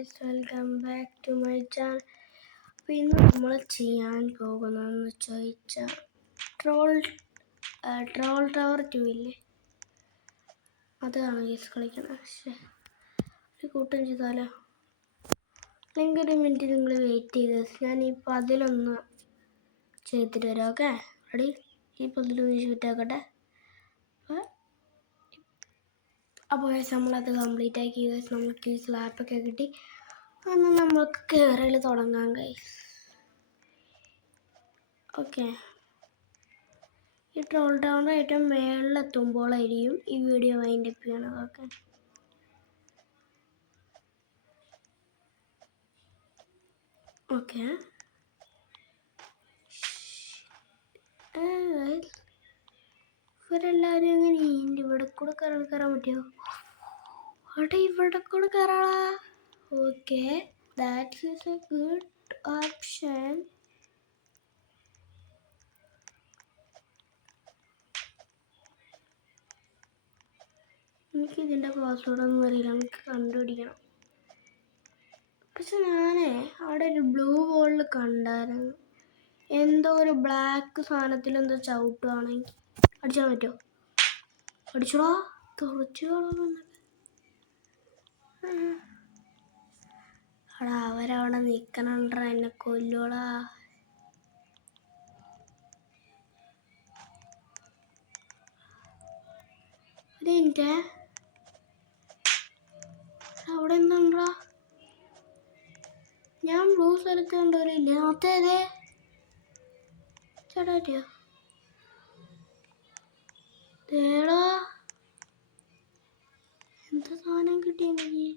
Guys, welcome back to my channel. അപ്പോൾ ഇന്ന് നമ്മൾ ചെയ്യാൻ പോകുന്നതെന്ന് ചോദിച്ചാൽ ട്രോൾ ടവർ 2 ഇല്ലേ, അതാണ് ഗൈസ് കളിക്കണം. പക്ഷേ ഒരു കൂട്ടം ചെയ്താലോ? അല്ലെങ്കിൽ ഒരു മിനിറ്റ് നിങ്ങൾ വെയിറ്റ് ചെയ്ത് ഞാനിപ്പോൾ അതിലൊന്ന് ചെയ്തിട്ട് വരാം. Okay, ready? ഇപ്പോൾ അതിലൊന്ന് ഷൂറ്റാക്കട്ടെ. അപ്പോൾ നമ്മളത് കംപ്ലീറ്റ് ആക്കി ഗൈസ്. നമുക്ക് ഈ സ്ലാപ്പൊക്കെ കിട്ടി. അന്ന് നമുക്ക് കയറൽ തുടങ്ങാം ഗൈസ്. ഓക്കെ, ഈ ട്രോൾ ടവറിൻ്റെ ഏറ്റവും മേളിലെത്തുമ്പോഴായിരിക്കും ഈ വീഡിയോ വൈൻഡപ്പ് ചെയ്യണത്. ഓക്കെ ഇവരെല്ലാവരും എങ്ങനെ ഇവിടെ കൂടെ കയറാൻ പറ്റുമോ? അവിടെ ഇവിടെ കൂടെ കയറാളാ. Okay, that is a good option. എനിക്കിതിൻ്റെ പാസ്വേഡൊന്നും അറിയില്ല, നമുക്ക് കണ്ടുപിടിക്കണം. പക്ഷെ ഞാനേ അവിടെ ഒരു ബ്ലൂ ബോളിൽ കണ്ടായിരുന്നു, എന്തോ ഒരു ബ്ലാക്ക് സാധനത്തിൽ എന്തോ ചവിട്ടുവാണെങ്കിൽ അടിച്ചാൽ പറ്റുമോ? അടിച്ചോളാ, തുറച്ചോളാം. അവിടെ അവരവിടെ നിൽക്കണണ്ട, എന്നെ കൊല്ലോളാ. ഒരു മിനിറ്റ്, അവിടെ എന്താ? ഞാൻ ബ്ലൂ സ്ഥലത്ത് കണ്ടവരില്ലേ? അതേ ചേട്ടാ പറ്റിയോ? തേടാ, എന്താ സാധനം കിട്ടിയെങ്കിൽ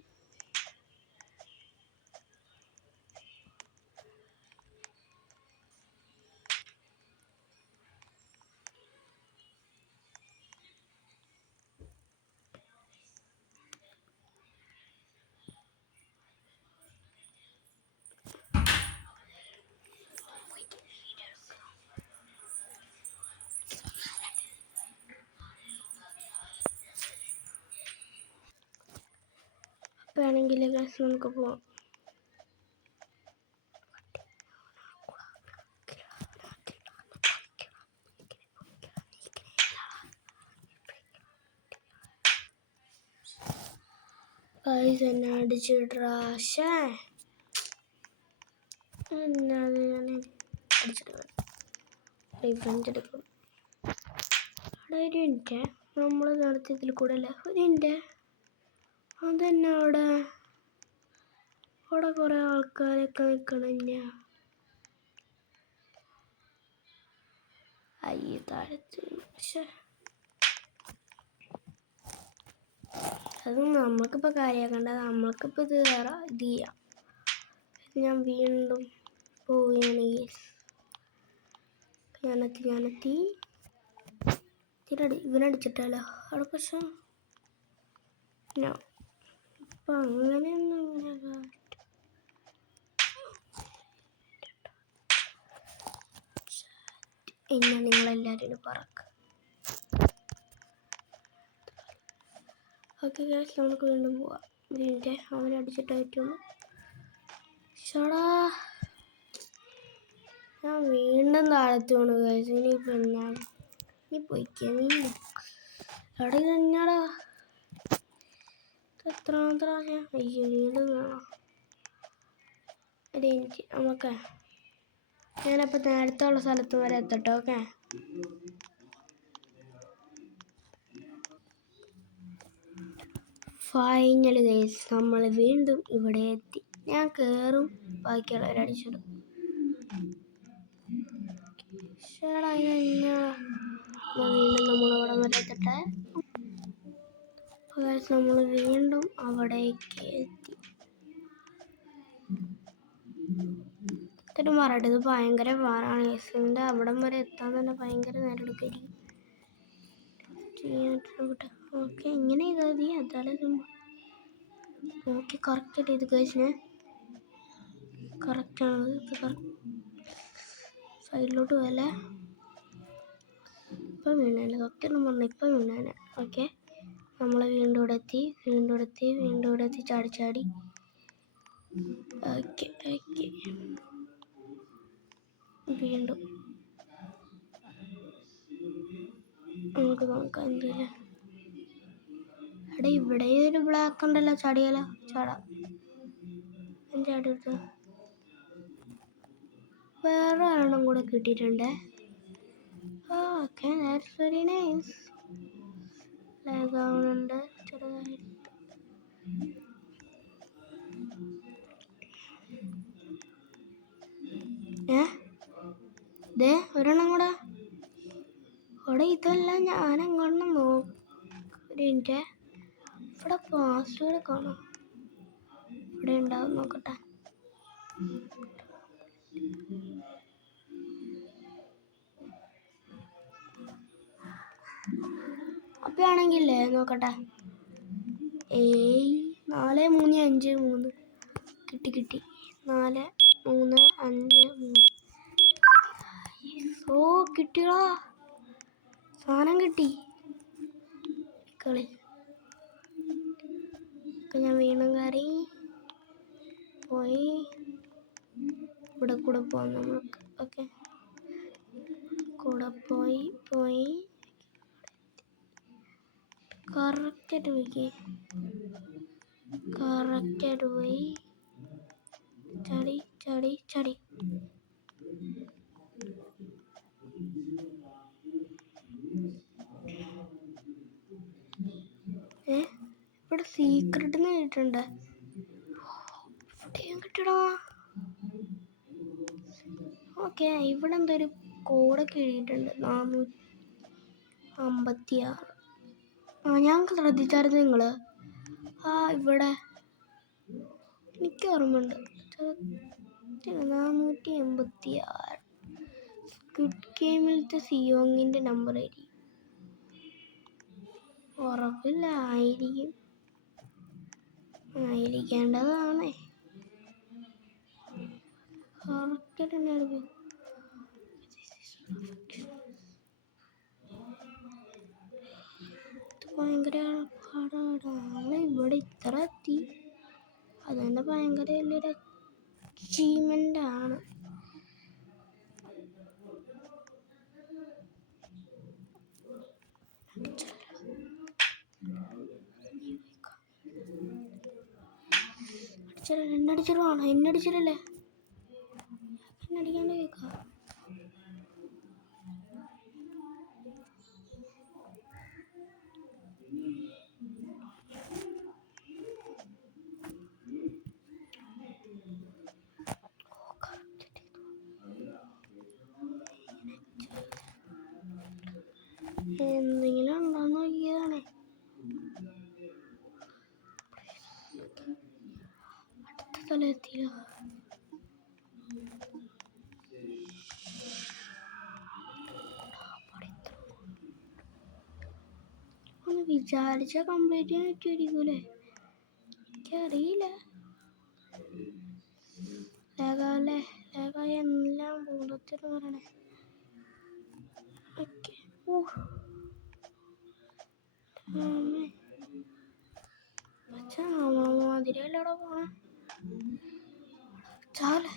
വേണമെങ്കിൽ നമുക്ക് പോവാം. എന്നെ അടിച്ചിട്രാശേ, എന്നത് ഞാൻ അടിച്ചിട്ട് ഡിഫറൻറ്റ് എടുക്കും. അവിടെ ഒരു മിനിറ്റ്, നമ്മൾ നടത്തിയതിൽ കൂടെ അല്ല. ഒരു മിനിറ്റ്, അതന്നെ അവിടെ കുറേ ആൾക്കാരൊക്കെ നിൽക്കണില്ല. അയ്യ താഴത്ത്. പക്ഷേ അത് നമ്മൾക്കിപ്പോൾ കാര്യമാക്കണ്ട, നമ്മൾക്കിപ്പോൾ ഇത് ചെയ്യാം. ഞാൻ വീണ്ടും പോവുകയാണെങ്കിൽ ഞാനെത്തി ഇവനടിച്ചിട്ടല്ലോ അവിടെ. പക്ഷെ ഇപ്പം അങ്ങനെയൊന്നും ഇങ്ങനെ നിങ്ങളെല്ലാവരും പറക്കുക. ഓക്കെ ഗൈസ്, നമുക്ക് വീണ്ടും പോവാം. ഇതിൻ്റെ അവനടിച്ചിട്ട് പറ്റുള്ളൂ. ഷടാ, ഞാൻ വീണ്ടും താഴത്ത് വീണു ഗൈസ്. ഇനിയിപ്പോൾ എന്നാണ് നീ പോയിക്കാ? നീ എവിടെ തന്നെയാടാ? എത്ര അയ്യോ, വീണ്ടും വേണോ? ഒരു എനിക്ക് നമുക്ക് ഞാനപ്പോൾ നേരത്തെ ഉള്ള സ്ഥലത്ത് വരെ എത്തട്ടെ. ഓക്കെ, ഫൈനൽ ഗൈസ്, നമ്മൾ വീണ്ടും ഇവിടെ എത്തി. ഞാൻ കയറും, ബാക്കിയുള്ളവരടിച്ചിടും. വീണ്ടും നമ്മളിവിടെ വരെ എത്തട്ടെ. നമ്മൾ വീണ്ടും അവിടേക്ക് എത്തി. പറയട്ടെ, ഇത് ഭയങ്കര പാടാണ് ഗൈസിൻ്റെ. അവിടം വരെ എത്താൻ തന്നെ ഭയങ്കര നേരം എടുക്കായിരിക്കും. ഓക്കെ, ഇങ്ങനെ ചെയ്താൽ മതി. അതായത് ഓക്കെ, കറക്റ്റായിട്ട് ഇത് ഗൈസിന് കറക്റ്റാണ്. ഇത് സൈഡിലോട്ട് പോയല്ലേ, ഇപ്പം വീണാല് സത്യം പറഞ്ഞു, ഇപ്പം വീണാല്. ഓക്കെ, നമ്മൾ വീണ്ടും ഇവിടെ എത്തി ചാടി ഓക്കെ ഓക്കെ, വീണ്ടും നമുക്ക് നോക്കാം എന്തില്ല. എടാ ഇവിടെ ഒരു ബ്ലാക്ക് ഉണ്ടല്ലോ, ചാടിയാലോ? ചാടാം. ചാടി എടുത്തു. വേറെ ഒരെണ്ണം കൂടെ കിട്ടിയിട്ടുണ്ട്. Okay, that's very nice. ലാഗാവുന്നുണ്ട് ചെറുതായിട്ട്. ദേ ഒരെണ്ണം കൂടെ. അവിടെ ഇതെല്ലാം ഞാൻ അങ്ങോട്ട് നോക്കിൻ്റെ. ഇവിടെ പാസ്വേഡ് കാണാം. ഇവിടെ ഉണ്ടാവും, നോക്കട്ടെ. അപ്പോൾ ആണെങ്കിലേ നോക്കട്ടെ. 4-3-5-3 കിട്ടി 4-3-5-3. ഓ കിട്ടിയോ, സാധനം കിട്ടി. കളി ഞാൻ വീണ്ടും കയറി പോയി. ഇവിടെ കൂടെ പോകാം നമുക്ക്. ഓക്കെ, കൂടെ പോയി കറക്റ്റായിട്ട് പോയി ചാടി. ഇവിടെ സീക്രട്ട് കിട്ടിയിട്ടുണ്ട്. ഇവിടെയും കിട്ടണോ? ഓക്കെ, ഇവിടെ എന്തൊരു കോഡൊക്കെ എഴുതിയിട്ടുണ്ട്. 456. ഞാൻ ശ്രദ്ധിച്ചായിരുന്നു നിങ്ങൾ. ഇവിടെ എനിക്ക് ഓർമ്മയുണ്ട്. 486 സ്ക്വിഡ് ഗെയിമിലത്തെ സിയോങ്ങിൻ്റെ നമ്പർ ആയിരിക്കും. ഉറപ്പില്ല, ആയിരിക്കേണ്ടതാണ്. ഭയങ്കര പാടാണ്. ഇവിടെ ഇത്ര എത്തി, അതുതന്നെ ഭയങ്കര വലിയൊരു അച്ചീവ്മെൻ്റ് ആണ്. എന്നടിച്ചിട്ടാണ്, എന്നടിച്ചിട്ടല്ലേ, എന്നടിക്കാണ്ട് കേൾക്കാം. എന്തെങ്കിലും ഉണ്ടോന്ന് നോക്കിയതാണേ. അടുത്ത സ്ഥലത്തില്ല. ഒന്ന് വിചാരിച്ച കംപ്ലീറ്റ് ചെയ്യാൻ പറ്റുമായിരിക്കൂലേ, എനിക്കറിയില്ല. ലേഖായ എല്ലാം ഭൂതത്തിന് പറയണേ. ഓക്കെ, മാതിരിയല്ലവിടെ പോണേ. ചാലേ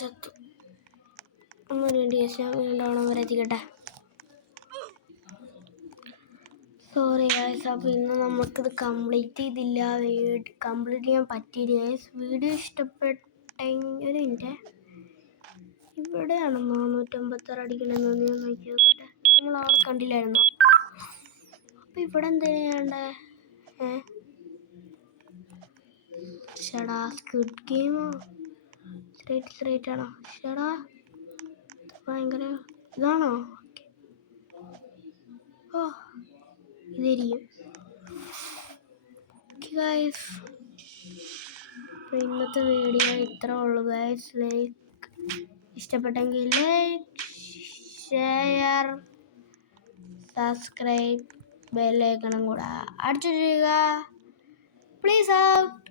ചത്തു. ഒന്നൊരു വീണ്ടും വരെ എത്തിക്കട്ടെ. സോറി ഗൈസ്, അപ്പോൾ ഇന്ന് നമുക്കിത് കംപ്ലീറ്റ് ചെയ്തില്ല. കംപ്ലീറ്റ് ചെയ്യാൻ പറ്റിയില്ല ഗൈസ്. വീഡിയോ ഇഷ്ടപ്പെട്ടെങ്കിൽ ഒരു മിനിറ്റ്, ഇവിടെയാണ് 456 അടിക്കണമെന്ന് ഞാൻ നോക്കി നോക്കട്ടെ. നിങ്ങൾ അവിടെ കണ്ടില്ലായിരുന്നോ? അപ്പം ഇവിടെ എന്താ ചെയ്യണ്ടേ? ഷടാ സ്ക്വിഡ് ഗെയിമോ? സ്ട്രേറ്റ് ആണോ? ഷടാ ഭയങ്കര ഇതാണോ? ഓ ഇതായിരിക്കും ഗൈസ്. അപ്പോൾ ഇന്നത്തെ വീഡിയോ ഇത്ര ഉള്ളൂ ഗൈസ്. ഇഷ്ടപ്പെട്ടെങ്കിൽ ലൈക്ക്, ഷെയർ, സബ്സ്ക്രൈബ്, ബെല്ലൈക്കണം കൂടെ അടിച്ചു ചെയ്യുക. Please out.